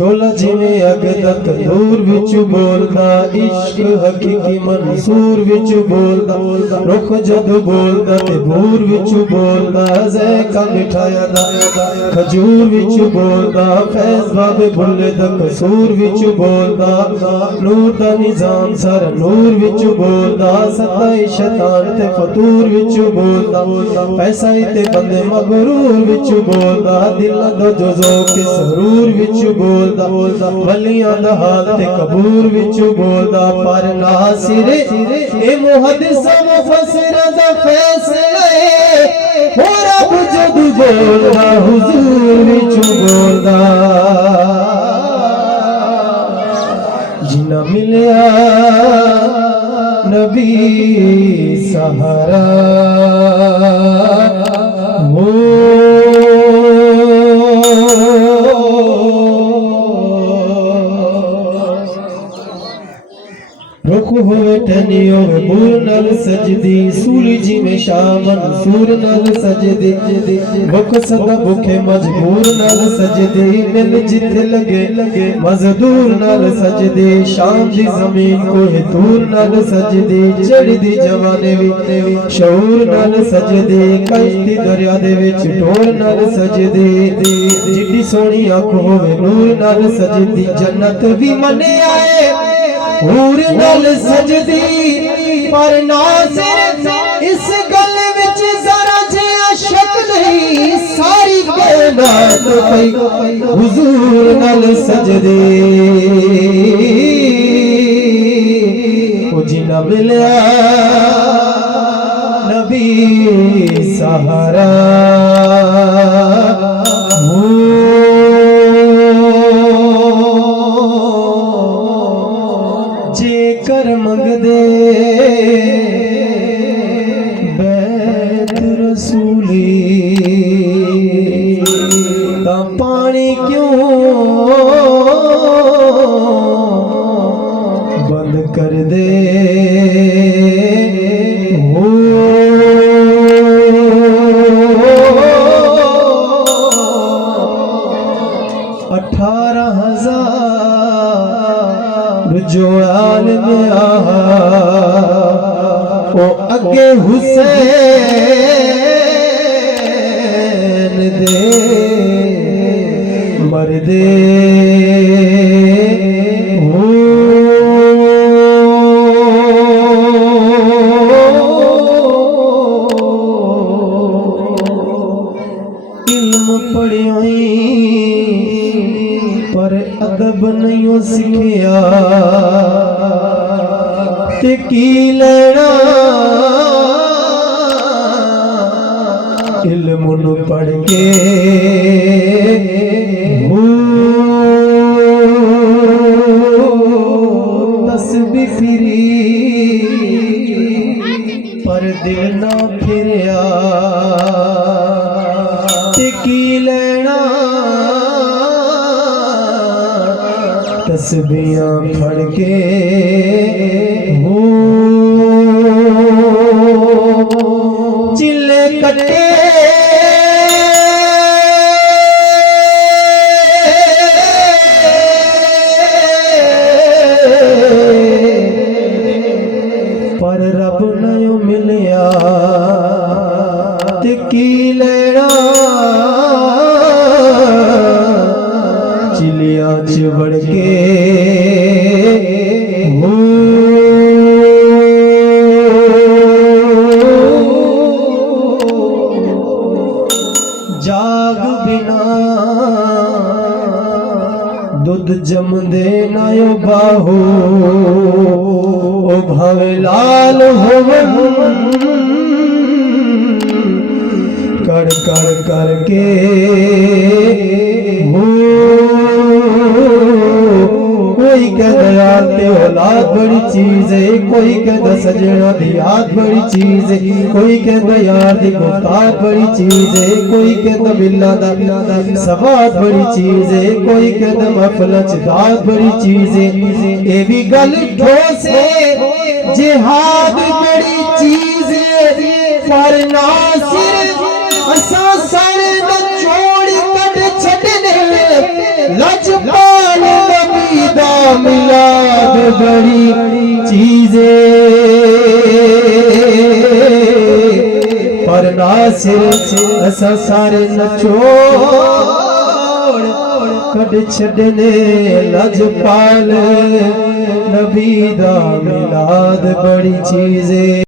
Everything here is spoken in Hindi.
शोला जिवें अग तक दूर विच बोलदा, इश्क हकीकी मंसूर विच बोलदा, रुख जद बोलदा ते बूर विच बोलदा, ज़ैका मिठाया दा खजूर विच बोलदा, फैज़ बाबे बुल्ले दा कसूर विच बोलदा, नूर दा निज़ाम सारा नूर विच बोलदा, सताई शैतान ते फतूर विच बोलदा, पैसा ते बंदे मगरूर विच बोलदा, दिल दा जोज़ो के सरूर विच बोलदा, वलियां दा हाल ते कबूर विच बोलदा, पर नासिरे ए मुहद्दिस मुफस्सिर दा फैसला हो रब जद बोलदा हुजूर विच बोलदा, जिन्ना मिलिया नबी सहारा रुख होवे टहनी होवे बूर नल सजदी, सूली जी में शामन सूर नल सजदी, भुख सदा भुखे मजबूर नल सजदी, दिल जिथे लगे मजदूर नल सजदी, शाम दी जमीन कोहे तूर नल सजदी, चढ़दी जवाने विच शऊर नल सजदी, कश्ती दरिया दे विच ढोल नल सजदी, जिड्डी सोहनी अख होवे नूर नल सजदी, जन्नत भी मने आए हूर नल सजदी, पर नासिर इस गल विच जरा जिहा शक नहीं, सारी कायनात पई हुजूर नल सजदी, ओ जिन्ना मिलिया नबी सहारा जेकर मंगदे बैत रसूली, तां पानी क्यों बंद कर दे, हो 18,000 जो आलिम ओ अगे हुसैन दे मरदे, हो 'इल्म पढ़ियोई पर अदब नहीं सिखिया, ते की लेना इल्म नू पढ़ के, तस्बीह फिरी पर दिल ना फिरिया, ते की लेना तस्बीहां पढ़ के, चिल्ले कटे पर रब नहीं मिलिया, ते की लेना चिलिया च बढ़ के, जाग बिना दुध जमदे नायो बाहू, ओ भावे लाल होवन कड़ कड़ करके, कोई कहता यार ते औलाद बड़ी चीज है, कोई कहता सजना दी याद बड़ी चीज है, कोई कहता यार दी गुफ्तार बड़ी चीज है, कोई कहता बिल्ला दा सवाद बड़ी चीज है, कोई कहता महफिल च दात बड़ी चीज है, ये भी गल ठोस है, जिहाद बड़ी चीज है, पर नासिर असा सारे न छोड़ कट छड़ने लजपा नबी दा मिलाद बड़ी चीज़े पर नासिर असा सारे नचोड़ कद छड़ने लजपाल नबी दा मिलाद बड़ी चीज़े।